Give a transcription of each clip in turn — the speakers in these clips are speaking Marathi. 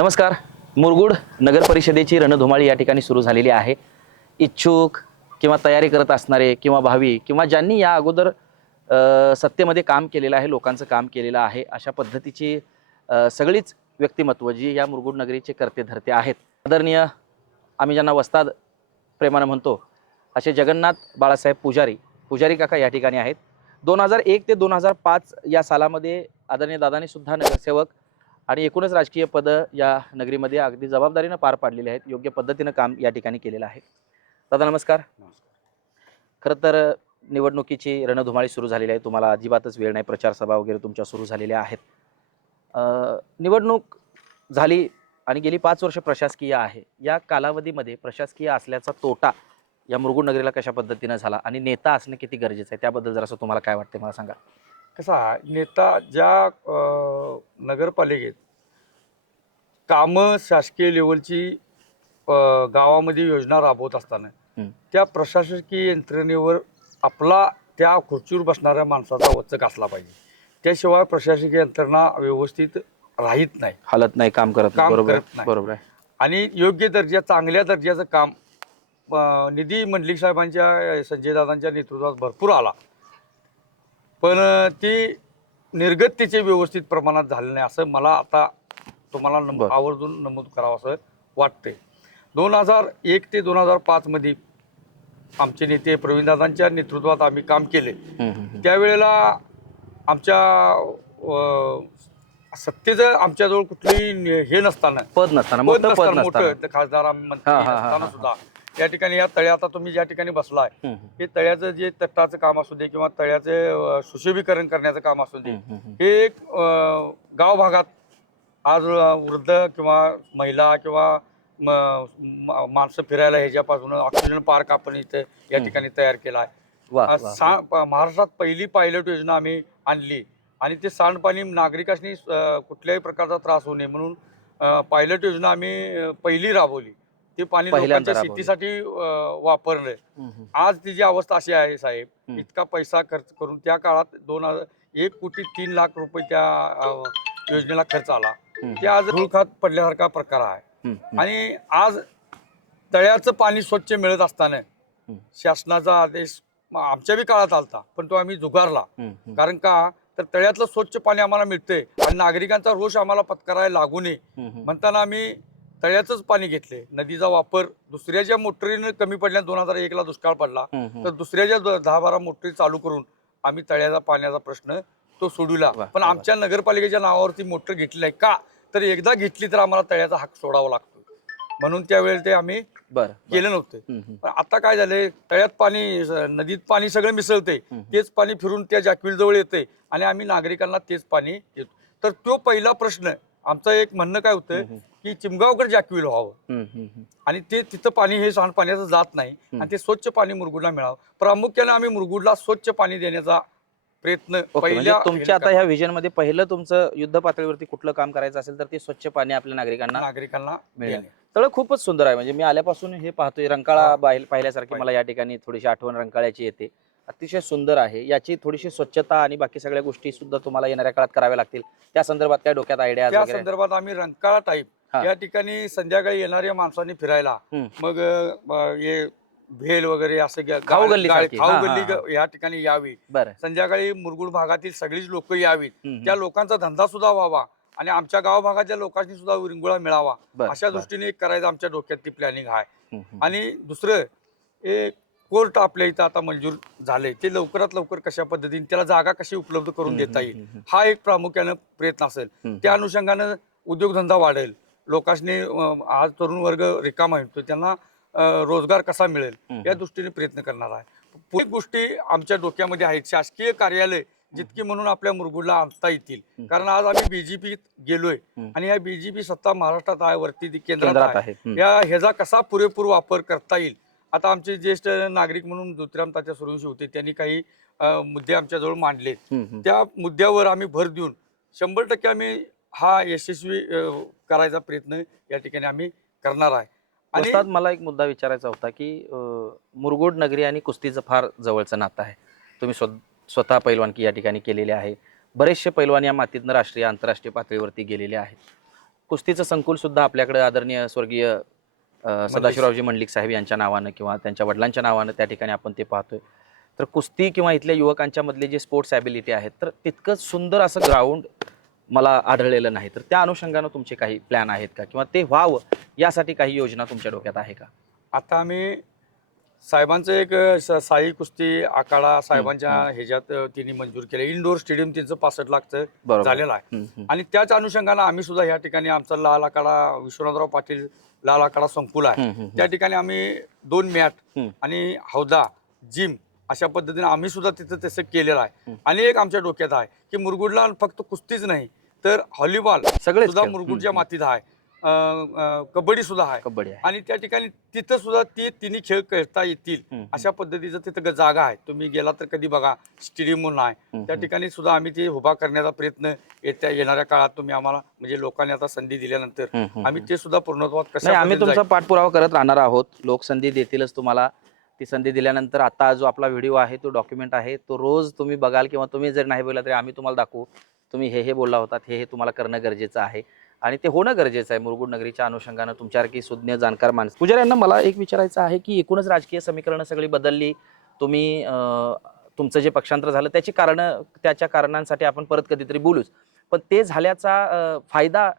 नमस्कार. मुरगुड नगर परिषदेची रणधुमाळी या ठिकाणी सुरू झालेली आहे. इच्छुक किंवा तयारी करत असणारे किंवा भावी किंवा ज्यांनी या अगोदर सत्तेमध्ये काम केलेलं आहे, लोकांचं काम केलेलं आहे, अशा पद्धतीची सगळीच व्यक्तिमत्व जी या मुरगुड नगरीचे करते धरते आहेत. आदरणीय आम्ही ज्यांना वस्ताद प्रेमानं म्हणतो असे जगन्नाथ बाळासाहेब पुजारी काका या ठिकाणी आहेत. 2001 ते 2005 या सालामध्ये आदरणीय दादांनी सुद्धा नगरसेवक आणि एकूणच राजकीय पदं या नगरीमध्ये अगदी जबाबदारीनं पार पाडलेली आहेत. योग्य पद्धतीनं काम या ठिकाणी केलेलं आहे. दादा नमस्कार. खरं तर निवडणुकीची रणधुमाळी सुरू झालेली आहे. तुम्हाला अजिबातच वेळ नाही. प्रचार सभा वगैरे तुमच्या सुरू झालेल्या आहेत. निवडणूक झाली आणि गेली 5 वर्ष प्रशासकीय आहे. या कालावधीमध्ये प्रशासकीय असल्याचा तोटा या मुरगुड नगरीला कशा पद्धतीनं झाला आणि नेता असणं किती गरजेचं आहे त्याबद्दल जरासं तुम्हाला काय वाटतं मला सांगा. कसा नेता ज्या नगरपालिकेत कामं शासकीय लेवलची गावामध्ये योजना राबवत असताना त्या प्रशासकीय यंत्रणेवर आपला त्या खुर्चीवर बसणाऱ्या माणसाचा वचक असला पाहिजे. त्याशिवाय प्रशासकीय यंत्रणा व्यवस्थित राहत नाही, हालत नाही, काम करत नाही. बरोबर आहे. आणि योग्य दर्जा चांगल्या दर्जाचं काम निधी मंडलिक साहेबांच्या संजयदादांच्या नेतृत्वात भरपूर आला, पण ती निर्गतीचे व्यवस्थित प्रमाणात झाले नाही असं मला आता तुम्हाला आवर्जून नमूद करावं असं वाटते. 2001 ते 2005 मध्ये आमचे नेते प्रवीणदादांच्या नेतृत्वात आम्ही काम केले. त्यावेळेला आमच्या सत्तेचं आमच्याजवळ कुठली हे नसताना, पद नसताना मोठं खासदार मंत्री असताना सुद्धा या ठिकाणी या तळ्या, आता तुम्ही ज्या ठिकाणी बसलाय हे तळ्याचं जे तटाचं काम असू दे किंवा तळ्याचं सुशोभीकरण करण्याचं काम असू दे, हे गाव भागात आज वृद्ध किंवा महिला किंवा माणसं फिरायला ह्याच्यापासून ऑक्सिजन पार्क आपण इथे या ठिकाणी तयार केला आहे. महाराष्ट्रात पहिली पायलट योजना आम्ही आणली आणि ते सांडपाणी नागरिकांनी कुठल्याही प्रकारचा त्रास होऊ नये म्हणून पायलट योजना आम्ही पहिली राबवली. ते पाणी लोकांच्या शेतीसाठी वापरलंय. आज तिची अवस्था अशी आहे साहेब, इतका पैसा खर्च करून त्या काळात 1,03,00,000 रुपये त्या योजनेला खर्च आला. ते आज धुळखात पडल्यासारखा प्रकार आहे. आणि आज तळ्याचं पाणी स्वच्छ मिळत असताना शासनाचा आदेश आमच्या बी काळात आलता, पण तो आम्ही झुगारला. कारण का तर तळ्यातलं स्वच्छ पाणी आम्हाला मिळतंय आणि नागरिकांचा रोष आम्हाला पत्करायला लागू नये म्हणताना आम्ही तळ्याचंच पाणी घेतले. नदीचा वापर दुसऱ्याच्या मोटरीनं कमी पडल्या, 2001 ला दुष्काळ पडला तर दुसऱ्याच्या 10-12 मोटरी चालू करून आम्ही तळ्याचा पाण्याचा प्रश्न तो सोडविला. पण आमच्या नगरपालिकेच्या नावावरती मोटर घेतली नाही का, तर एकदा घेतली तर आम्हाला तळ्याचा हक्क सोडावा लागतो म्हणून त्यावेळेला ते आम्ही केलं नव्हतं. पण आता काय झालंय, तळ्यात पाणी नदीत पाणी सगळं मिसळते, तेच पाणी फिरून त्या जॅकविल जवळ येते आणि आम्ही नागरिकांना तेच पाणी देतो. तर तो पहिला प्रश्न आमचं एक म्हणणं काय होतं की चिमगावकर जॅकविल व्हावं आणि ते तिथं पाणी हे सांडपाण्याचं जात नाही आणि ते स्वच्छ पाणी मुरगुडला मिळावं. प्रामुख्याने आम्ही मुरगुडला स्वच्छ पाणी देण्याचा प्रयत्न पहिल्या तुमच्या आता ह्या विजन मध्ये पहिलं तुमचं युद्ध पातळीवरती कुठलं काम करायचं असेल तर ते स्वच्छ पाणी आपल्या नागरिकांना मिळेल. तळ खूपच सुंदर आहे. म्हणजे मी आल्यापासून हे पाहतोय, रंकाळा पाहिल्यासारखी मला या ठिकाणी थोडीशी आठवण रंकाळ्याची येते. अतिशय सुंदर आहे. याची थोडीशी स्वच्छता आणि बाकी सगळ्या गोष्टी सुद्धा तुम्हाला येणाऱ्या काळात कराव्या लागतील. त्या संदर्भात काय डोक्यात आयडिया? त्या संदर्भात आम्ही रंकाळा टाईप या ठिकाणी संध्याकाळी येणाऱ्या माणसांनी फिरायला, मग हे भेल वगैरे असं खाऊ गल्ली या ठिकाणी यावी, संध्याकाळी मुरगुड भागातील सगळीच लोक यावीत, त्या लोकांचा धंदा सुद्धा व्हावा आणि आमच्या गाव भागाच्या लोकांनी सुद्धा विरंगुळा मिळावा अशा दृष्टीने एक करायचं आमच्या डोक्यात ती प्लॅनिंग आहे. आणि दुसरं एक कोर्ट आपल्या इथं आता मंजूर झाले, ते लवकरात लवकर कशा पद्धतीने त्याला जागा कशी उपलब्ध करून देता येईल हा एक प्रामुख्यानं प्रयत्न असेल. त्या अनुषंगानं उद्योगधंदा वाढेल, लोकांनी आज तरुण वर्ग रिकामा येतो त्यांना रोजगार कसा मिळेल या दृष्टीने प्रयत्न करणार आहे. पुढील गोष्टी आमच्या डोक्यामध्ये आहेत. शासकीय कार्यालय जितकी म्हणून आपल्या मुरगुडला आणता येतील, कारण आज आम्ही बीजेपीत गेलोय आणि या बीजेपी सत्ता महाराष्ट्रात आहे, वरती केंद्रात आहे. ह्याचा कसा पुरेपूर वापर करता येईल. आता आमचे ज्येष्ठ नागरिक म्हणून ज्योतिराम तात्या सूर्यवंशी होते, त्यांनी काही मुद्दे आमच्याजवळ मांडले. त्या मुद्द्यावर आम्ही भर देऊन 100% आम्ही हा यशस्वी करायचा प्रयत्न या ठिकाणी आम्ही करणार आहे. आणि मला एक मुद्दा विचारायचा होता की मुरगुड नगरी आणि कुस्तीचं फार जवळचं नातं आहे. तुम्ही स्वतः पैलवानकी या ठिकाणी केलेली आहे. बरेचसे पैलवान या मातीतनं राष्ट्रीय आंतरराष्ट्रीय पातळीवरती गेलेले आहेत. कुस्तीचं संकुल सुद्धा आपल्याकडे आदरणीय स्वर्गीय सदाशिवरावजी मंडलिक साहेब यांच्या नावानं किंवा त्यांच्या वडिलांच्या नावानं त्या ठिकाणी आपण ते पाहतोय. तर कुस्ती किंवा इथल्या युवकांच्या मधले जे स्पोर्ट्स ॲबिलिटी आहेत तर तितकंच सुंदर असं ग्राउंड मला आढळलेलं नाही. तर त्या अनुषंगानं तुमचे काही प्लॅन आहेत का किंवा ते व्हावं यासाठी काही योजना तुमच्या डोक्यात आहे का? आता आम्ही साहेबांचं एक साई कुस्ती आखाडा साहेबांच्या ह्याच्यात तिने मंजूर केलं. इंडोर स्टेडियम त्यांचं 65 लाखचं झालेलं आहे. आणि त्याच अनुषंगानं आम्ही सुद्धा या ठिकाणी आमचा लाल आखाडा विश्वनाथराव पाटील लाल आखाडा संकुल आहे. त्या ठिकाणी आम्ही 2 मॅट आणि हौदा जिम अशा पद्धतीने आम्ही सुद्धा तिथं तसं केलेलं आहे. आणि एक आमच्या डोक्यात आहे की मुरगुडला फक्त कुस्तीच नाही तर व्हॉलीबॉल सुद्धा मुरगुडच्या मातीत आहे, कबड्डी सुद्धा आहे. आणि त्या ठिकाणी तिथं सुद्धा तिन्ही खेळ खेळता येतील अशा पद्धतीचं तिथं जागा आहे. तुम्ही गेला तर कधी बघा, स्टेडियम म्हणून आहे त्या ठिकाणी सुद्धा आम्ही ते उभा करण्याचा प्रयत्न येणाऱ्या काळात तुम्ही आम्हाला म्हणजे लोकांनी आता संधी दिल्यानंतर आम्ही ते सुद्धा पूर्णत्वात कसं आम्ही तुमचा पाठपुरावा करत राहणार आहोत. लोक संधी देतीलच तुम्हाला. ती संधी दिल्यानंतर आता जो आपला व्हिडिओ आहे तो डॉक्युमेंट आहे तो रोज तुम्ही बघाल किंवा तुम्ही जर नाही बोलला तरी आम्ही तुम्हाला दाखवू. तुम्ही हे बोलला होतात, हे तुम्हाला करणं गरजेचं आहे आणि ते होणं गरजेचं आहे. मुरगुड नगरीच्या अनुषंगानं तुमच्यासारखी सुज्ञ जाणकार माणसं. पुजारी यांना मला एक विचारायचं आहे की एकूणच राजकीय समीकरणं सगळी बदलली. तुम्ही तुमचं जे पक्षांतर झालं त्याची कारणं त्याच्या कारणांसाठी आपण परत कधीतरी बोलूच. पण ते झाल्याचा फायदा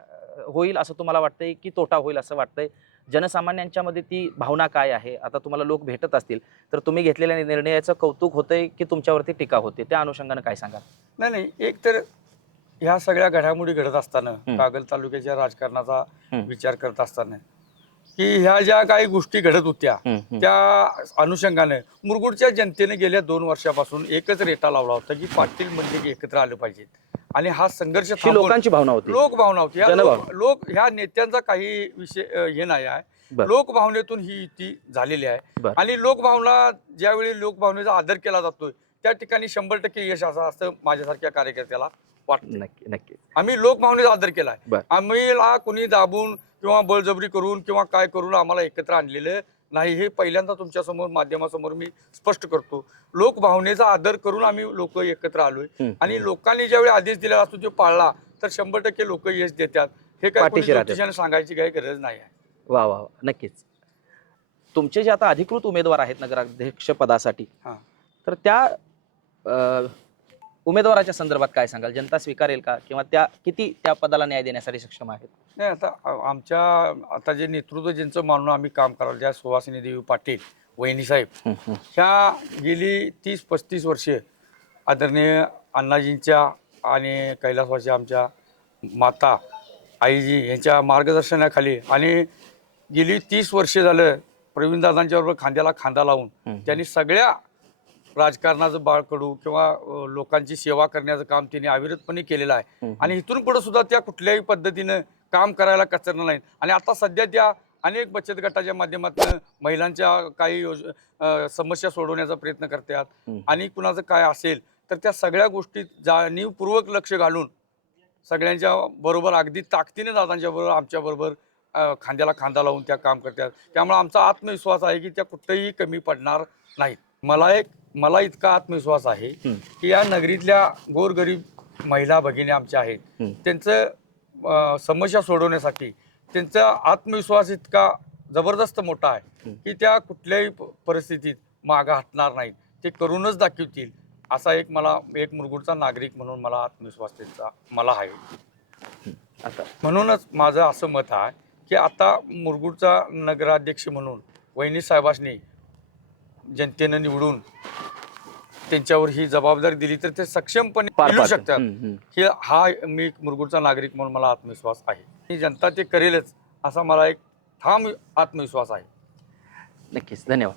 होईल असं तुम्हाला वाटतंय की तोटा होईल असं वाटतंय? जनसामान्यांच्या मध्ये ती भावना काय आहे? आता तुम्हाला लोक भेटत असतील तर तुम्ही घेतलेल्या निर्णयाचं कौतुक होतंय की तुमच्यावरती टीका होते? त्या अनुषंगानं काय सांगाल? नाही, एक तर ह्या सगळ्या घडामोडी घडत असताना कागल तालुक्याच्या राजकारणाचा विचार करत असताना की ह्या ज्या काही गोष्टी घडत होत्या त्या अनुषंगाने मुरगुडच्या जनतेने गेल्या 2 वर्षापासून एकच रेटा लावला होता की पाटील मंडलिक एकत्र आलं पाहिजेत. आणि हा संघर्ष लोकांची भावना होती, लोकभावना होती. लोक ह्या नेत्यांचा काही विषय हे नाही आहे, लोकभावनेतून ही युती झालेली आहे. आणि लोकभावना ज्यावेळी लोकभावनेचा आदर केला जातोय त्या ठिकाणी 100% यश असं माझ्यासारख्या कार्यकर्त्याला वाटतं. नक्की आम्ही लोकभावनेचा आदर केलाय. आम्ही कुणी दाबून किंवा बळजबरी करून किंवा काय करून आम्हाला एकत्र आणलेलं नाही. हे पहिल्यांदा तुमच्या समोर माध्यमासमोर मी स्पष्ट करतो. लोकभावनेचा आदर करून आम्ही लोक एकत्र आलोय. आणि लोकांनी ज्यावेळी आदेश दिलेला असतो तो पाळला तर 100% लोक यश देतात. हे काय सांगायची काही गरज नाही आहे. वा वा, नक्कीच. तुमचे जे आता अधिकृत उमेदवार आहेत नगराध्यक्ष पदासाठी तर त्या उमेदवाराच्या संदर्भात काय सांगाल? जनता स्वीकारेल का किंवा त्या पदाला न्याय देण्यासाठी सक्षम आहेत? नाही, आता जे नेतृत्व ज्यांचं मानून आम्ही काम कराल त्या सुहासिनी देवी पाटील वहिनी साहेब ह्या गेली 30-35 वर्षे आदरणीय अण्णाजींच्या आणि कैलासवासी आमच्या माता आईजी यांच्या मार्गदर्शनाखाली आणि गेली 30 वर्षे झालं प्रवीणदादांच्या बरोबर खांद्याला खांदा लावून त्यांनी सगळ्या राजकारणाचं बाळकडू किंवा लोकांची सेवा करण्याचं काम त्यांनी अविरतपणे केलेलं आहे. आणि इथून पुढे सुद्धा त्या कुठल्याही पद्धतीनं काम करायला कचरणार नाहीत. आणि आता सध्या त्या अनेक बचत गटाच्या माध्यमातून महिलांच्या काही समस्या सोडवण्याचा प्रयत्न करतात. आणि कुणाचं काय असेल तर त्या सगळ्या गोष्टीत जाणीवपूर्वक लक्ष घालून सगळ्यांच्या बरोबर अगदी ताकदीने दादांच्या बरोबर आमच्या बरोबर खांद्याला खांदा लावून त्या काम करतात. त्यामुळे आमचा आत्मविश्वास आहे की त्या कुठेही कमी पडणार नाहीत. मला इतका आत्मविश्वास आहे की या नगरीतल्या गोरगरीब महिला भगिनी आमच्या आहेत त्यांचं समस्या सोडवण्यासाठी त्यांचा आत्मविश्वास इतका जबरदस्त मोठा आहे की त्या कुठल्याही परिस्थितीत मागं हटणार नाहीत. ते करूनच दाखवतील असा मला एक मुरगुडचा नागरिक म्हणून मला आत्मविश्वास त्यांचा मला आहे. म्हणूनच माझं असं मत आहे की आता मुरगुडचा नगराध्यक्ष म्हणून वहिनी साहेबांनी जनतेनं निवडून त्यांच्यावर ही जबाबदारी दिली तर ते सक्षमपणे पार शकतात. हा मी मुरगुडचा नागरिक म्हणून मला आत्मविश्वास आहे. ही जनता ते करेलच असा मला एक ठाम आत्मविश्वास आहे. नक्कीच. धन्यवाद.